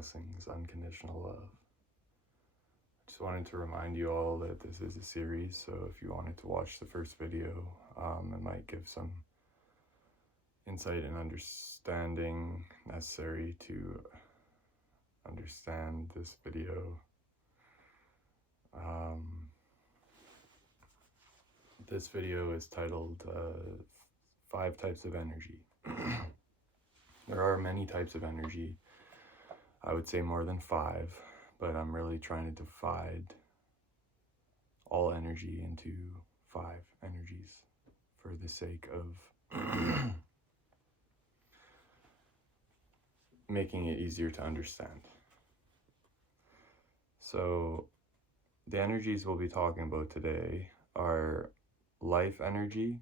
blessings, unconditional love. I just wanted to remind you all that this is a series, so if you wanted to watch the first video, it might give some insight and understanding necessary to understand this video. This video is titled 5 Types of Energy. There are many types of energy. I would say more than 5, but I'm really trying to divide all energy into 5 energies for the sake of making it easier to understand. So the energies we'll be talking about today are life energy.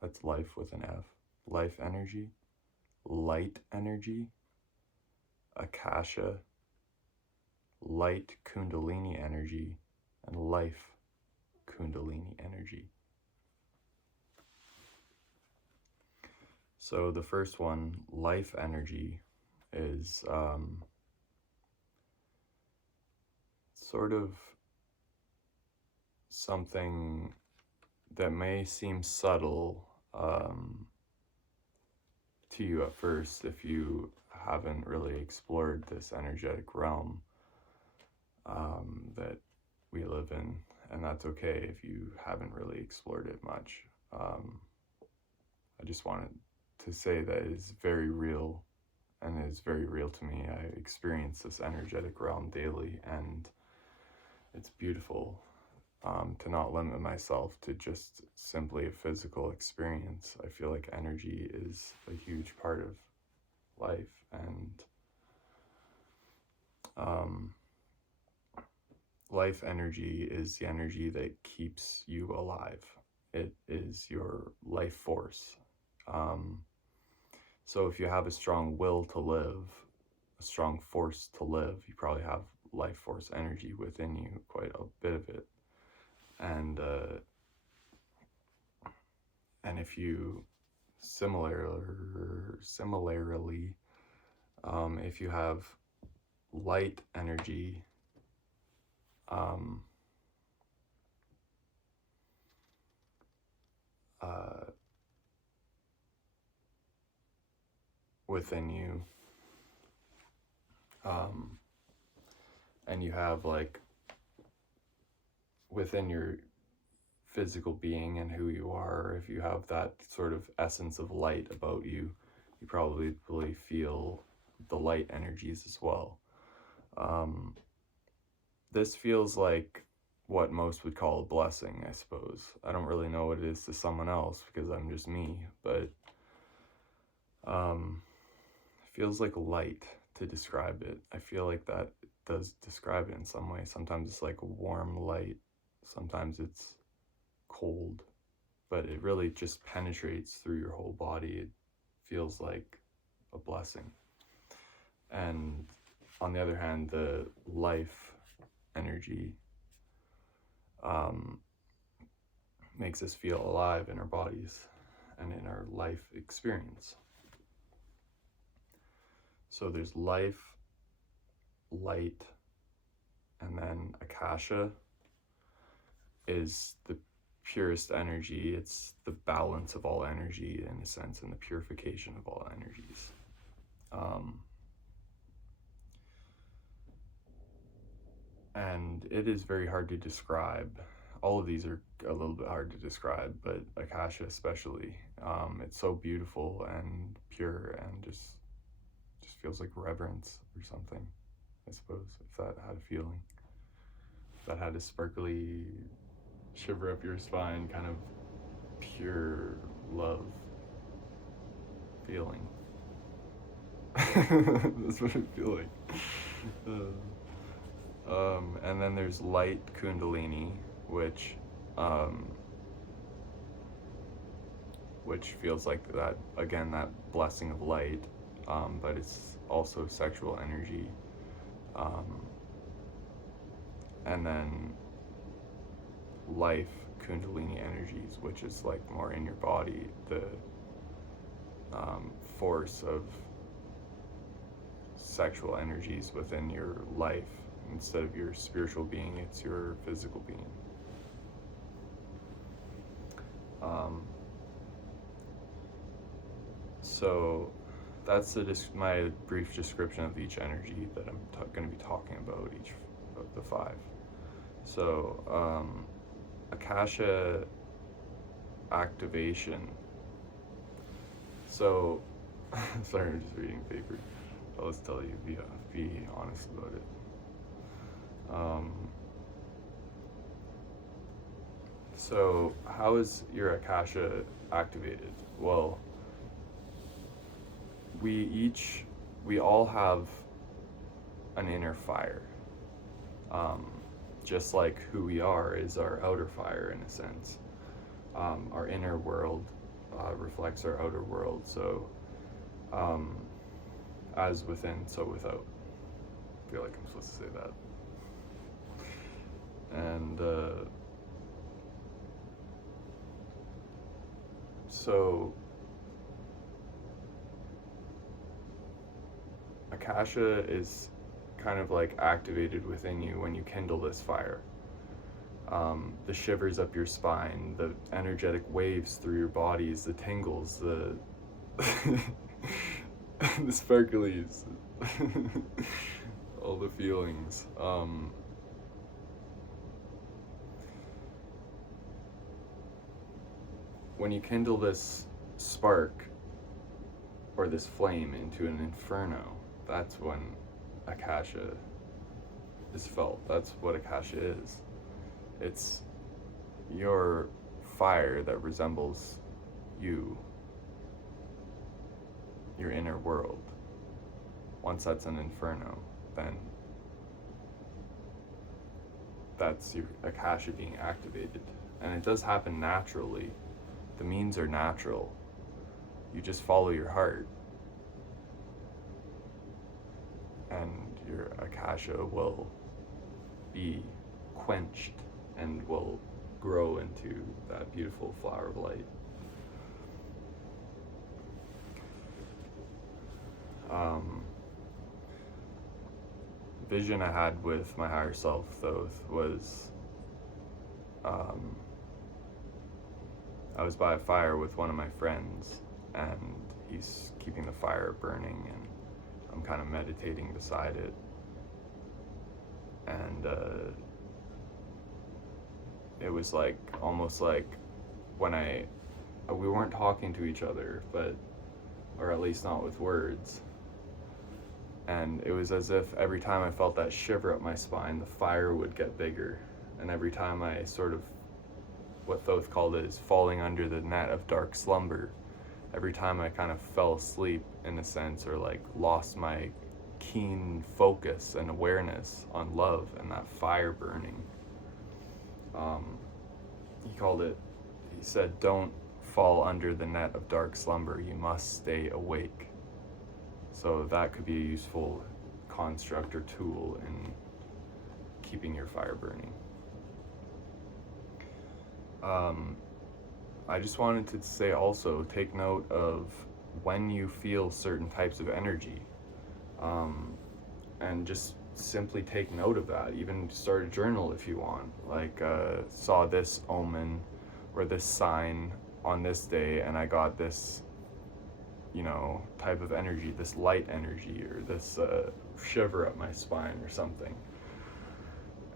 That's life with an F. Life energy, light energy, Akasha, light Kundalini energy, and life Kundalini energy. So the first one, life energy, is sort of something that may seem subtle to you at first if you haven't really explored this energetic realm that we live in, and that's okay if you haven't really explored it much. I just wanted to say that it is very real, and it is very real to me. I experience this energetic realm daily, and it's beautiful to not limit myself to just simply a physical experience. I feel like energy is a huge part of life, and life energy is the energy that keeps you alive. It is your life force. So if you have a strong will to live, a strong force to live, you probably have life force energy within you, quite a bit of it. And if you similarly, if you have light energy, within you, and you have like within your physical being and who you are, if you have that sort of essence of light about you, you probably feel the light energies as well. This feels like what most would call a blessing, I suppose. I don't really know what it is to someone else because I'm just me, but it feels like light to describe it. I feel like that does describe it in some way. Sometimes it's like a warm light, sometimes it's cold, but it really just penetrates through your whole body. It feels like a blessing. And on the other hand, the life energy makes us feel alive in our bodies and in our life experience. So there's life, light, and then Akasha is the purest energy. It's the balance of all energy, in a sense, and the purification of all energies. And it is very hard to describe. All of these are a little bit hard to describe, but Akasha especially. It's so beautiful and pure, and just feels like reverence or something, I suppose, if that had a feeling. If that had a sparkly, shiver up your spine, kind of pure love feeling. That's what I feel like. And then there's light Kundalini, which feels like that, again, that blessing of light, but it's also sexual energy. And then life Kundalini energies, which is like more in your body, the force of sexual energies within your life. Instead of your spiritual being, it's your physical being. So that's my brief description of each energy that I'm going to be talking about, each of the 5. So Akasha activation. So sorry, I'm just reading paper. I'll just tell you, be honest about it. So how is your Akasha activated? Well, we all have an inner fire. Just like who we are is our outer fire, in a sense. Our inner world reflects our outer world. So as within, so without. I feel like I'm supposed to say that. And so Akasha is kind of like activated within you when you kindle this fire. The shivers up your spine, the energetic waves through your bodies, the tingles, the the sparklies, all the feelings. When you kindle this spark or this flame into an inferno, that's when Akasha is felt. That's what Akasha is. It's your fire that resembles you, your inner world. Once that's an inferno, then that's your Akasha being activated. And it does happen naturally. The means are natural. You just follow your heart, and your Akasha will be quenched and will grow into that beautiful flower of light. Vision I had with my higher self, though, was I was by a fire with one of my friends, and he's keeping the fire burning, and I'm kind of meditating beside it. And it was like almost like when we weren't talking to each other, but, or at least not with words. And it was as if every time I felt that shiver up my spine, the fire would get bigger. And every time I sort of, what Thoth called it, is falling under the net of dark slumber, every time I kind of fell asleep, in a sense, or like lost my keen focus and awareness on love and that fire burning, he said, don't fall under the net of dark slumber, you must stay awake. So that could be a useful construct or tool in keeping your fire burning. I just wanted to say also, take note of when you feel certain types of energy, and just simply take note of that. Even start a journal if you want, like saw this omen or this sign on this day, and I got this, type of energy, this light energy, or this shiver up my spine or something.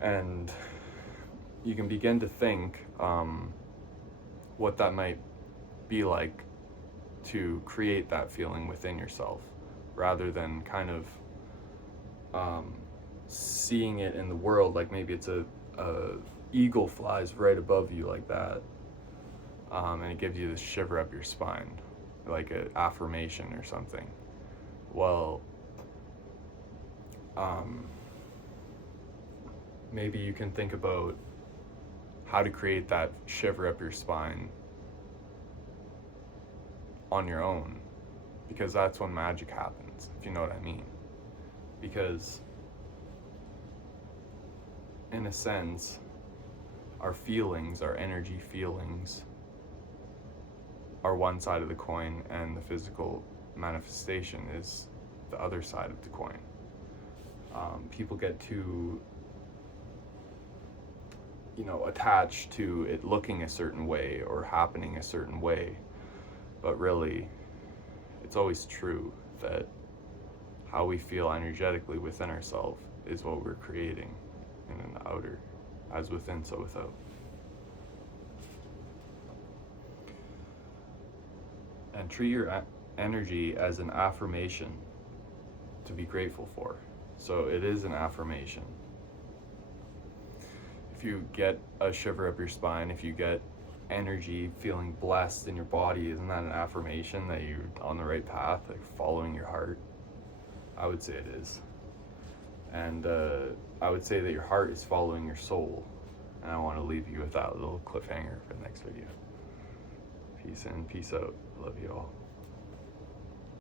And you can begin to think what that might be like to create that feeling within yourself, rather than kind of seeing it in the world, like maybe it's a eagle flies right above you like that, and it gives you this shiver up your spine, like an affirmation or something. Well, maybe you can think about how to create that shiver up your spine on your own, because that's when magic happens, if you know what I mean. Because in a sense, our feelings, our energy feelings, are one side of the coin, and the physical manifestation is the other side of the coin. People get too, attached to it looking a certain way or happening a certain way, but really, it's always true that how we feel energetically within ourselves is what we're creating in an outer, as within, so without. And treat your energy as an affirmation to be grateful for. So it is an affirmation. If you get a shiver up your spine, if you get energy, feeling blessed in your body, isn't that an affirmation that you're on the right path, like following your heart? I would say it is. And I would say that your heart is following your soul. And I want to leave you with that little cliffhanger for the next video. Peace in, peace out. Love you all.